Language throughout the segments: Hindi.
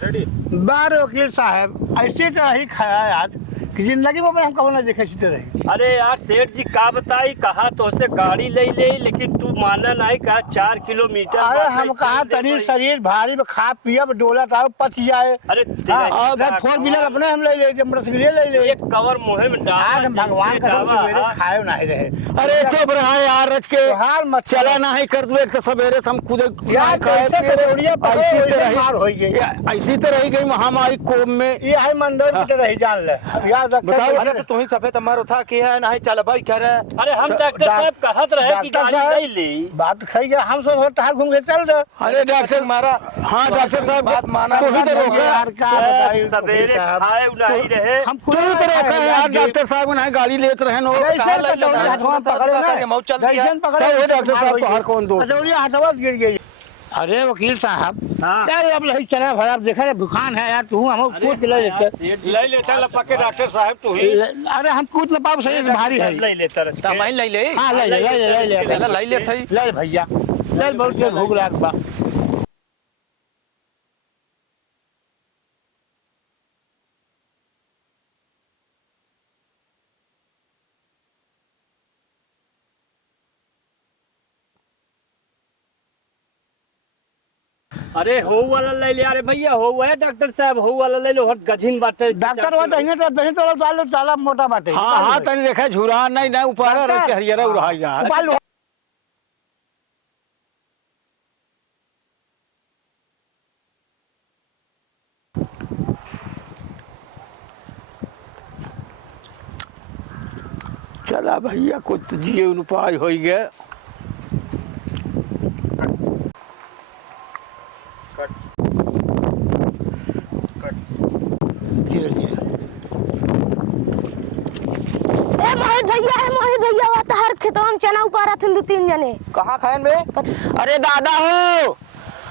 बार वकील साहब ऐसे तो ही खड़ा है आज कि जिंदगी में हम कभी ना देखे सीते रहे। अरे यार सेठ जी का बताई कहा तो से गाड़ी ले ले लेकिन तू माना नहीं कहा 4 किलोमीटर। अरे हम कहा तनी शरीर भारी में खा पियब डोला था पच जाए। अरे और 4 व्हीलर अपने हम ले ले मोटरसाइकिल ले ले एक कवर मुहे में डाल आज भगवान का सवेरे खाए नहीं रहे। अरे चुप रहा यार रच के हार मत चला ना ही कर दो एक तो सवेरे हम खुद यार ऐसी तो रही गई महामारी कोम में ये है मंदिर में रही जान ले याद रख। बताओ अरे तो तुम्ही सफेद मारो था कि है नहीं चल भाई कह रहे। अरे हम डॉक्टर साहब कहत रहे कि गाड़ी ले ली बात खाई गया हम सब टहल घूम के चल दे। अरे डॉक्टर मारा हाँ डॉक्टर साहब बात माना तू ही तो रोका यार का बताई सवेरे खाए नहीं रहे हम तू ही तो रोका है यार डॉक्टर साहब ना गाड़ी लेत रहे नो डॉक्टर साहब तो हर कौन दो हटवा गिर गई। अरे वकील साहब यार अब नहीं चला भला आप देखा दुकान है यार तू हम पूछ ले लेते ले लेता लपा के डॉक्टर साहब तू ही। अरे हम पूछ न पाओ सही भारी है ले लेता तमाई ले ले हाँ ले ले ले ले ले ले ले थई ले भैया ले बहुत के भूख लाग बा। अरे हो वाला ले ले। अरे भैया हो है डॉक्टर साहब हो वाला ले लो हट गझिन बाटे डॉक्टर वो दही तो दही तो डालो ताला मोटा बाटे। हाँ हाँ तनी देखा झुरा नहीं नहीं ऊपर रह हरियर उड़ा यार उबाल चला भैया कुछ जिए उपाय हो गए। मोहित भैया वो तो हर खेतवा में चना उपारा थे 2-3 जने। कहां खाएन बे? अरे दादा हो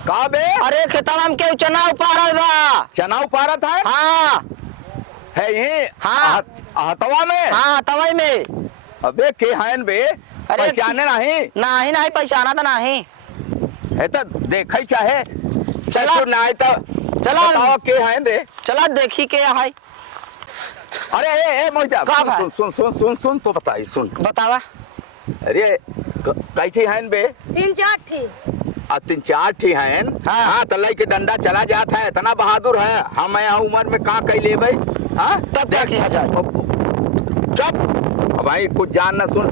का बे? अरे खेतवा में क्यों चना उपारा बा चना उपारा था? हाँ है ये हाँ हतवा में? हाँ तवई में। अबे के हैन बे? अरे पहचाने नहीं? नहीं नहीं पहचाना तो नहीं है तो देखई चाहे चला नहीं तो चला बताओ के हैन रे? चला देखी के है। अरे ए मोहिता का भाई? सुन तो बताई सुन बतावा। अरे कई थी हैन बे? 3-4 थी। 3-4 थी हैन। हाँ तो लई के डंडा चला जाता है इतना बहादुर है। हम यहाँ उम्र में कहाँ कई ले भाई? हाँ तब क्या किया जाए? चुप भाई कुछ जान न सुन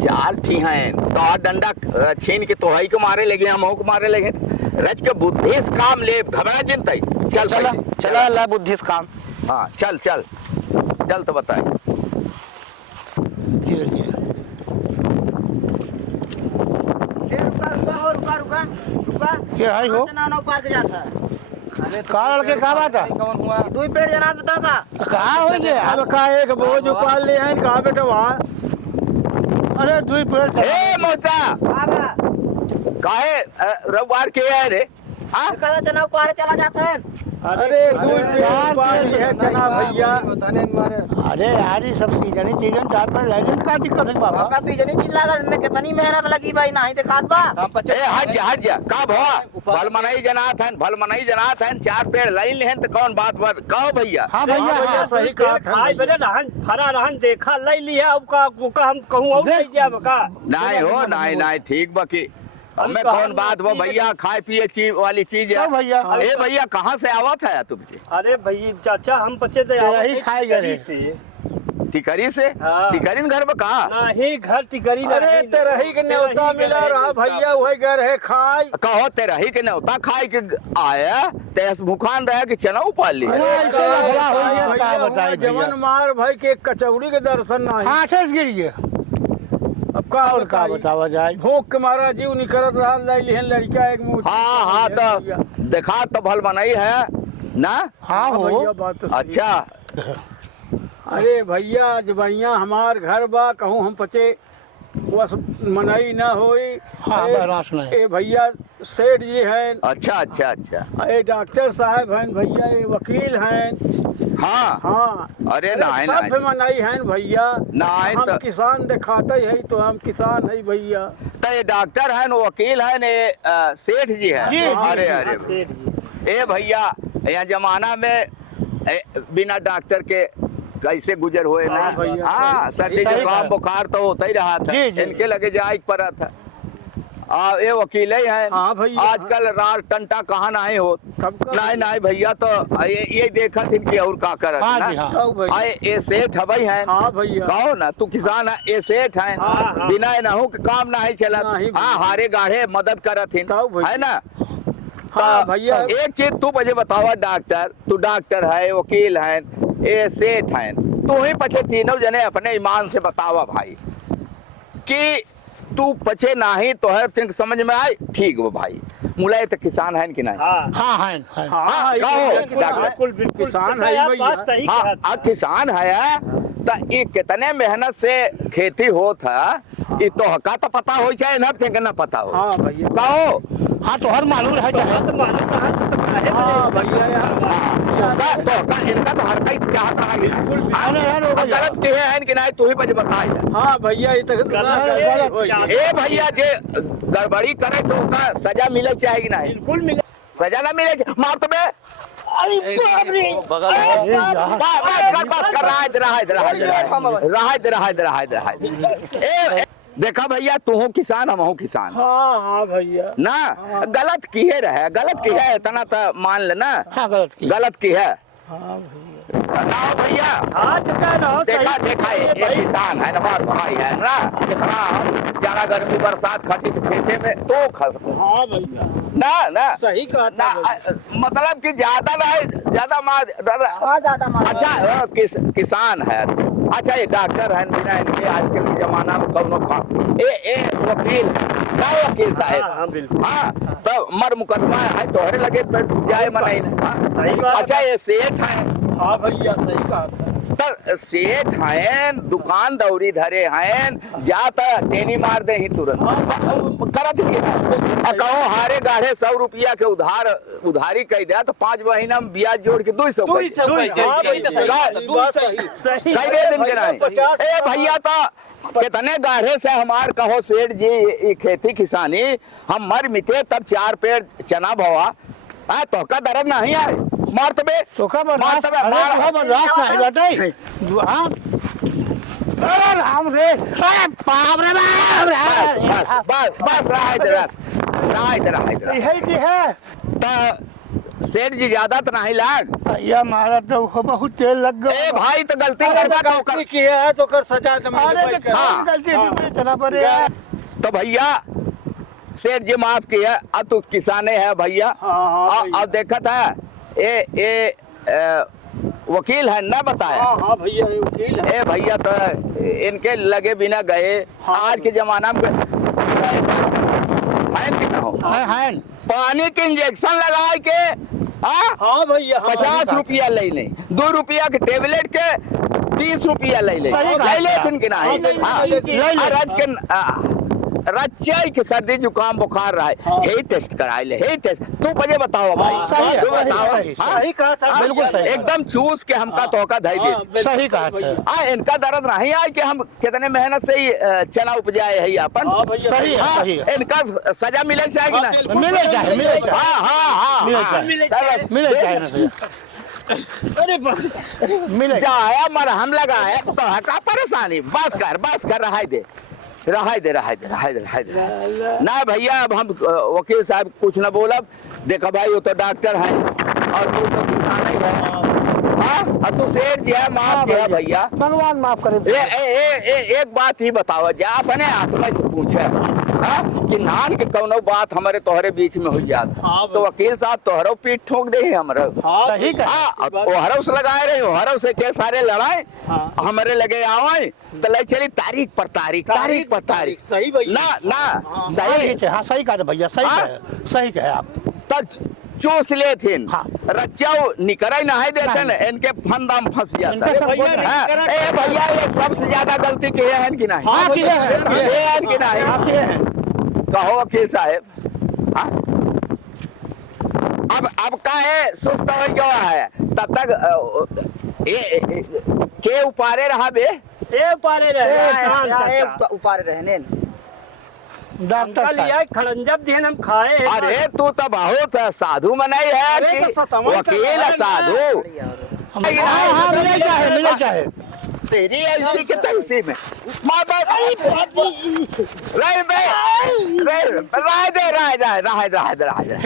4 थी हैं तो डंडा छीन के तो हई को मारे लगे हम को मारे लगे रच के बुद्धिस काम ले घबरा जिनतई चल चला चला ला बुद्धिस काम। हाँ चल चल चल तो बताए। क्या है हो चना उपार के जाता है। कार लड़के का बात है 2 पेड़ जना बता का कहाँ हो गया अब का एक बोझ उपाल ले हैं कहाँ बेटा वहाँ। अरे 2 पेड़ ए मोता काहे रविवार के है रे? हाँ कदा चना उपार चला जाता है। अरे है चना भैया अरे यार ये सब सीजन चीजन 4 पेड़ लाइसेंस का दिक्कत है बाबा का सीजन चीज लागल में कितनी मेहनत लगी भाई नहीं दिखात बा। ए हट जा का भवा भल मनाई जनात हैं 4 पेड़ लाइन लेहन तो कौन बात पर कहो भैया। हाँ भैया हाँ सही कहा खाए बेटा रहन फरा रहन देखा ले लिया अब का हम कहूँ और नहीं जाब का नहीं हो नहीं ठीक बाकी हमें कौन बात वो भैया खाए पिए चीज वाली चीज है भैया ए भैया कहाँ से आवत है तुमसे? अरे भैया चाचा हम बच्चे थे यही खाए गए से टिकरी से? हाँ। टिकरी घर में कहा? नहीं घर टिकरी अरे तेरही के न्योता मिला रहा भैया वही घर है खाए कहो तेरही के न्योता खाए के आया तेस भूखान रहे कि चना उपाल ली जवन मार भाई के कचौड़ी के दर्शन नहीं हाँ गिर गया अब का और का बतावा जाए भूख के मारा जीव निकलत रहा लड़का एक मुँह। हाँ तो देखा तो भल बनाई है ना? हाँ हो भैया बात तो सही। अच्छा अरे भैया जब भैया हमार घर बा कहूँ हम पचे बस मनाई ना होई। हाँ बरास नहीं ए भैया सेठ जी हैं। अच्छा ए डॉक्टर साहब हैं भैया ये वकील हैं। हाँ हाँ अरे सब मनाई हैं भैया। नहीं हम तो किसान दिखाते है तो हम किसान है भैया। तो ये डॉक्टर है वो वकील है ने सेठ जी है। जी, अरे सेठ जी ए भैया यहाँ जमाना में बिना डॉक्टर के कैसे गुजर हुए ना। हाँ भैया। हाँ, सर्दी सही जुकाम बात। बुखार तो होता ही रहा था, जी, जी। इनके लगे जाए पड़ा था। ये वकील ही हैं। हाँ भैया। आजकल रार टंटा कहाँ नहीं हो। सबका नहीं नहीं भैया, तो ये देखा थी कि और का करत हाँ ना। जी, हाँ। कहो भैया। आए ये सेठ हवई हैं। हाँ भैया। कहो ना, तू किसान है, ये सेठ हैं। हाँ, हाँ। बिना नहू के काम नहीं चलत। नहीं भैया। हाँ, हारे गाढ़े मदद करत हिन, कहो भैया। है ना। हाँ तो भैया। एक चीज तू मुझे बतावा, डॉक्टर, तू डॉक्टर है, वकील है, ये सेठ है, तू ही पछे तीनों जने अपने ईमान से बतावा भाई कि तू पछे नहीं तो है चिंक समझ में आए। ठीक वो भाई, मुला ये तो किसान है कि नहीं। हाँ हाँ है। हाँ कहो, बिल्कुल बिल्कुल किसान चाचा, है ही आप भैया। बात सही हाँ, कहा। किसान है तो ये कितने मेहनत से खेती होत है, ये तो हका तो पता हो चाहे ना चिंक ना पता हो। हाँ भैया। कहो हाँ तो हर मालूम है चाहे। बात मालूम कहा तो काहे हाँ बने? भैया यार। इनका तो हर कहीं चाहता है। बिल्कुल। गलत किए हैं कि नहीं, तू ही मुझे बताए। हाँ भैया ये तो गलत। ए भैया, जे गड़बड़ी करे तो ओका सजा मिले चाहे कि नहीं। बिल्कुल मिले। सजा ना मिले मार तो बे। अरे बाप रे। बस कर रहा है। देखा भैया, तू हो किसान, हम हो किसान हाँ हाँ भैया। ना। गलत किए रहे, गलत की है इतना तो मान लेना। हाँ गलत की। गलत की है हाँ भैया। ना भैया। हाँ चाचा रहो देखा सही। देखा ये किसान है, हमार भाई है ना। कितना हम ज्यादा गर्मी बरसात खटी तो खेते में तो खस हाँ भैया। ना ना सही कहा ना। था भैया। मतलब कि ज्यादा नहीं, ज्यादा मार। हाँ ज्यादा मार। अच्छा किसान है। अच्छा, ये डॉक्टर है बिना इनके आज के जमाना में कौनो काम। ए वकील है ना, वकील साहब। हाँ बिल्कुल। हाँ, तो मर मुकदमा है तोहरे लगे तो जाए मनाई सही बात। अच्छा, ये सेठ है हाँ भैया सही कहा था। तो सेठ हैं, दुकान दौरी धरे हैं, जाता टेनी मार दे ही तुरंत करत ही कहो हारे गाढ़े 100 रुपया के उधारी कह दिया तो 5 महीना में ब्याज जोड़ के 200 हाँ भैया, सही। कई दे दिन के नहीं। ए भैया, तो कितने गाढ़े से हमार कहो सेठ जी ये खेती किसानी हम मर मिटे तब 4 पेड़ चना भवा तो का दर्द नहीं आए मार तबे तो का मार बर्दाश्त तबे मार बर्दाश्त नहीं बेटे। हाँ। अरे राम रे। अरे बाप रे बस रहा यही की है। तो सेठ जी ज्यादा तो नहीं लाग। या मारा तो वो बहुत तेल लग गया। ए भाई, तो गलती करवा तो गलती किया है तो कर सजा तो अरे मैंने तो हाँ। गलती है इतना बड़े यार। तो भैया सेठ जी माफ किया। अब तू किसाने है भैया। हाँ अब देखा था ये वकील है ना बताया। हाँ भैया ये वकील है। ए भैया, तो इनके लगे बिना गए आज के जमाना में है पानी के इंजेक्शन लगा के हाँ भैया। 50 रुपया ले ले, 2 रुपया के टेबलेट के 20 रुपया ले ले सही बात ले है। लेथिन कि नहीं। ले हाँ, लेथिन। रज के रच्चाई के सर्दी जुकाम बुखार रहा है, हे टेस्ट कराए ले, हे टेस्ट। तू मुझे बताओ भाई। सही है, तू सही, बताओ। सही। हाँ? सही कहा था बिल्कुल भैया। सही। एकदम चूस के हमका तोका धाई दे। सही कहा था। इनका दर्द नहीं आए कि हम कितने मेहनत से ही चना उपजाए है अपन। हाँ भैया सही है, हाँ, सही है। इनका सजा मिले चाहे कि नहीं। मिले चाहे मिले चाहे हाँ मिले हाँ चाहे सब मिले चाहे ना अरे मिले जाया मरहम लगाया तो का परेशानी। बस कर रहा दे ना भैया। अब हम वकील साहब कुछ ना बोलब। देखा भाई, वो तो डॉक्टर है और तू तो किसान ही है। हाँ, अब तू सेठ जी है, माफ किया भैया। भगवान माफ करे। एक बात ही बताओ, जा अपने आत्मा से पूछे कि नान के कौनो बात हमारे तोहरे बीच में हो जात हाँ तो वकील साहब तोहरो पीठ ठोक दे हमरे। सही कहा। ओहरव से लगाए रहे, ओहरव से के सारे लड़ाए हाँ। हमारे लगे आवे तो ले चली तारीख पर तारीख। सही भैया। ना सही हाँ सही कहा भैया। सही हाँ? कहे, सही कहे आप। तब चूस ले थिन। हाँ। रच्चाओ निकराई नहीं देते न, इनके फंदा में फंस जाता इनका है। सब भैया कुछ नहीं हाँ, करा। ए भैया, ये सबसे ज्यादा गलती की है कि नहीं। हाँ किए हैं, ये है कि नहीं। आप किए हैं। कहो वकील साहब। हाँ? अब का है सुस्त हो गया है तब तक के उपारे रहा बे। ए पारे रहे आसान चाचा। उपार रहने डॉक्टर अंकल साहब ये खड़ंजब दिन हम खाए हैं। अरे तू तो बहुत साधु मनाई है अरे कि तो सतमन वकील करवा है लेना। साधु हाँ हाँ मिले चाहे तेरी ऐसी के तैसी में माँ बाप रह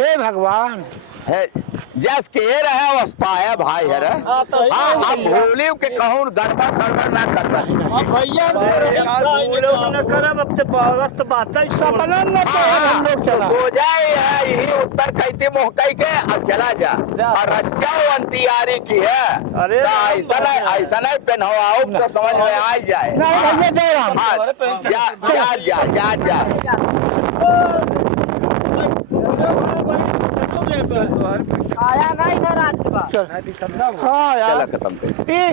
हे भगवान जस के रहे वस पाया भाई है रे हाँ, तो ही हाँ है अब भैया। भूलियो के कहूँ गड़बड़ सड़बड़ ना करना अब भैया न करब अब तो अगस्त बात है सपना में तो हम लोग तो चला सो जाए यही उत्तर कहते मोहकई के अब चला जा और अच्छा अंतियारी की है अरे तो ऐसा नहीं पहनवाओ तो समझ में आ जाए नहीं भैया जय राम हाँ, जा आया ना इधर आज के बाद हाँ यार चला खत्म कर ये